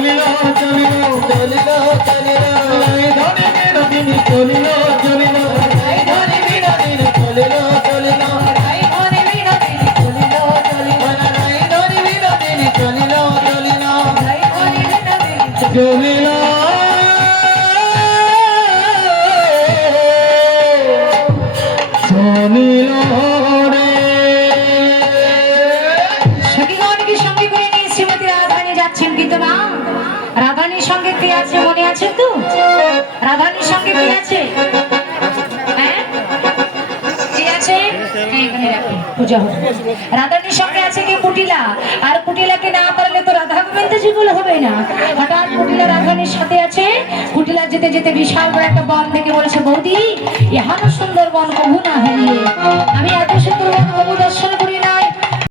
চলিল চলিল চলিল চলিল লাই ধরে বিনোদিনী চলিল চলিল লাই ধরে বিনোদিনী চলিল চলিল লাই ধরে বিনোদিনী চলিল চলিল লাই ধরে বিনোদিনী চলিল চলিল লাই ধরে বিনোদিনী চলিল চলিল রে সখীগণকে সঙ্গে করে নিয়ে শ্রীমতী রাধারানী যাচ্ছেন, কিন্তু না, রাধারানীর সঙ্গে কে আছে মনে আছে তো? রাধারানীর সঙ্গে কে আছে? হ্যাঁ, কে আছে? এখানে রাখুন, পূজা হবে। রাধারানীর সঙ্গে আছে কি? কুটিলা। আর কুটিলাকে না পারলে তো রাধা গোবিন্দ যুগল হবে না। হঠাৎ কুটিলা রাধারানীর সাথে আছে। কুটিলা যেতে যেতে বিশাল বড় একটা বন থেকে বলেছে, বৌদি, ইহানো সুন্দর বন কবু না হারিয়ে, আমি এত সুন্দর বন কবু দর্শন করে